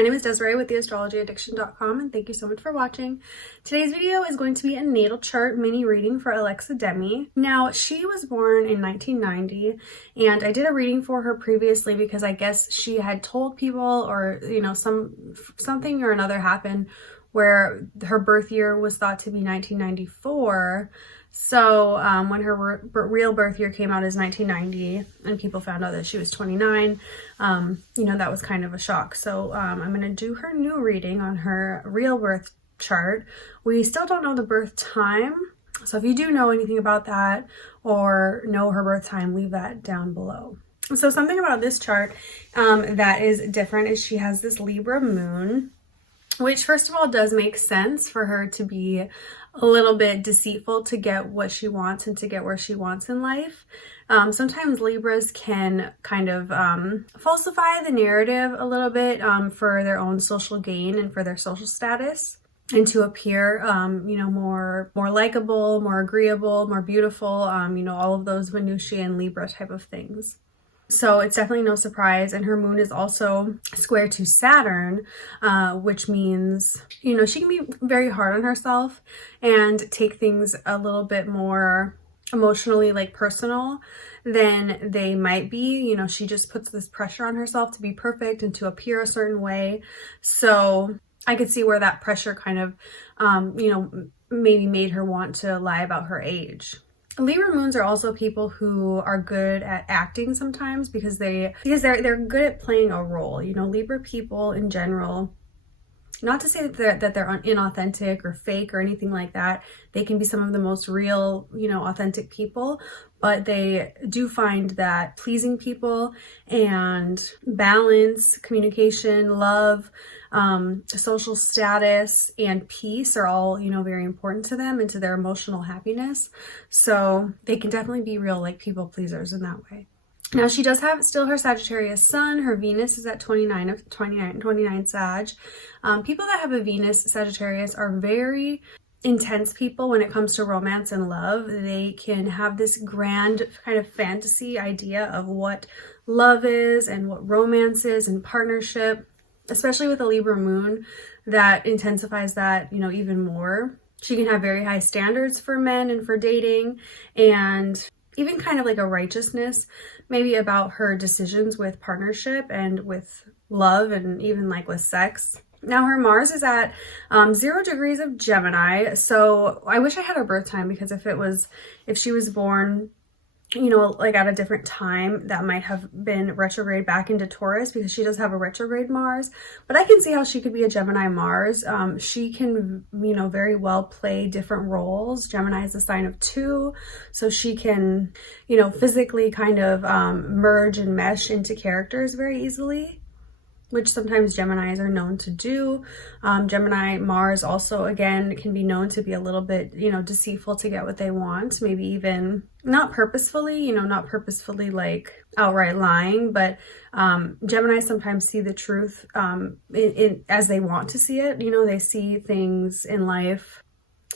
my name is Desiree with theastrologyaddiction.com, and thank you so much for watching. Today's video is going to be a natal chart mini reading for Alexa Demie. Now, she was born in 1990, and I did a reading for her previously because I guess she had told people, or something or another happened where her birth year was thought to be 1994. So when her real birth year came out as 1990 and people found out that she was 29, that was kind of a shock. So I'm going to do her new reading on her real birth chart. We still don't know the birth time. So if you do know anything about that or know her birth time, leave that down below. So something about this chart that is different is she has this Libra moon, which first of all does make sense for her to be a little bit deceitful to get what she wants and to get where she wants in life. Sometimes Libras can kind of falsify the narrative a little bit for their own social gain and for their social status, and to appear, more likable, more agreeable, more beautiful, all of those Venusian Libra type of things. So it's definitely no surprise. And her moon is also square to Saturn, which means, she can be very hard on herself and take things a little bit more emotionally personal than they might be. She just puts this pressure on herself to be perfect and to appear a certain way. So I could see where that pressure kind of, maybe made her want to lie about her age. Libra moons are also people who are good at acting sometimes because they're good at playing a role. Libra people in general, not to say that they're inauthentic or fake or anything like that. They can be some of the most real, authentic people, but they do find that pleasing people and balance, communication, love, social status, and peace are all, very important to them and to their emotional happiness. So they can definitely be real, people pleasers in that way. Now, she does have still her Sagittarius sun. Her Venus is at 29 Sag. People that have a Venus Sagittarius are very intense people when it comes to romance and love. They can have this grand kind of fantasy idea of what love is and what romance is and partnership, especially with a Libra moon that intensifies that, even more. She can have very high standards for men and for dating, and even kind of like a righteousness maybe about her decisions with partnership and with love and even with sex. Now, her Mars is at 0 degrees of Gemini. So I wish I had her birth time, because if she was born, at a different time, that might have been retrograde back into Taurus, because she does have a retrograde Mars. But I can see how she could be a Gemini Mars. She can, very well play different roles. Gemini is a sign of 2, so she can, physically kind of merge and mesh into characters very easily, which sometimes Geminis are known to do. Gemini Mars also, again, can be known to be a little bit, deceitful to get what they want. Maybe even not purposefully, outright lying, but Geminis sometimes see the truth as they want to see it. They see things in life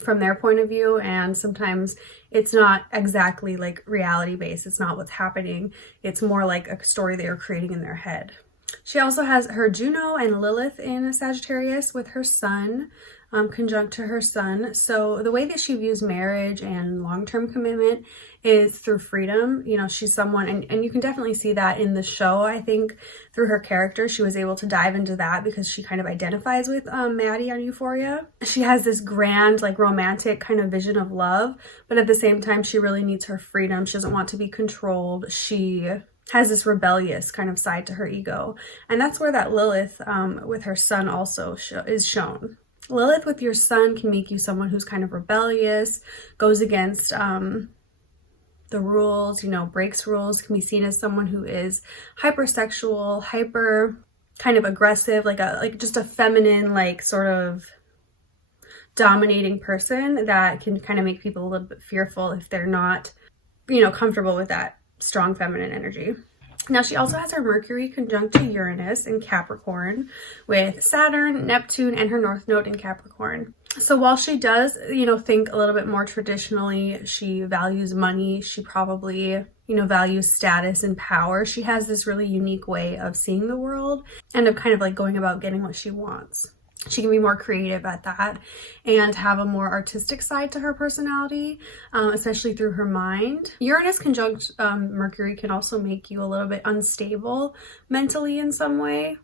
from their point of view, and sometimes it's not exactly reality based. It's not what's happening. It's more like a story they are creating in their head. She also has her Juno and Lilith in Sagittarius with her sun conjunct to her sun. So the way that she views marriage and long-term commitment is through freedom. She's someone, and you can definitely see that in the show. I think through her character, she was able to dive into that because she kind of identifies with Maddie on Euphoria. She has this grand, romantic kind of vision of love, but at the same time, she really needs her freedom. She doesn't want to be controlled. She has this rebellious kind of side to her ego. And that's where that Lilith with her sun also is shown. Lilith with your sun can make you someone who's kind of rebellious, goes against the rules, breaks rules, can be seen as someone who is hypersexual, hyper kind of aggressive, just a feminine, sort of dominating person that can kind of make people a little bit fearful if they're not, comfortable with that strong feminine energy. Now, she also has her Mercury conjunct to Uranus in Capricorn with Saturn, Neptune, and her North Node in Capricorn. So while she does, think a little bit more traditionally, she values money, she probably values status and power, she has this really unique way of seeing the world and of kind of like going about getting what she wants. She can be more creative at that and have a more artistic side to her personality, especially through her mind. Uranus conjunct Mercury can also make you a little bit unstable mentally in some way.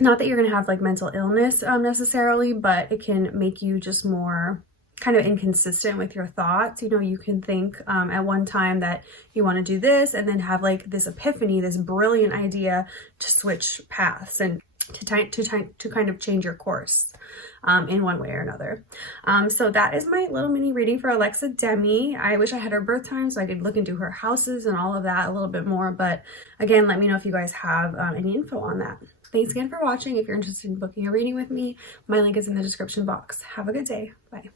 Not that you're going to have like mental illness necessarily, but it can make you just more kind of inconsistent with your thoughts. You can think at one time that you want to do this and then have like this epiphany, this brilliant idea to switch paths and to kind of change your course in one way or another. So that is my little mini reading for Alexa Demie. I wish I had her birth time so I could look into her houses and all of that a little bit more. But again, let me know if you guys have any info on that. Thanks again for watching. If you're interested in booking a reading with me, my link is in the description box. Have a good day. Bye.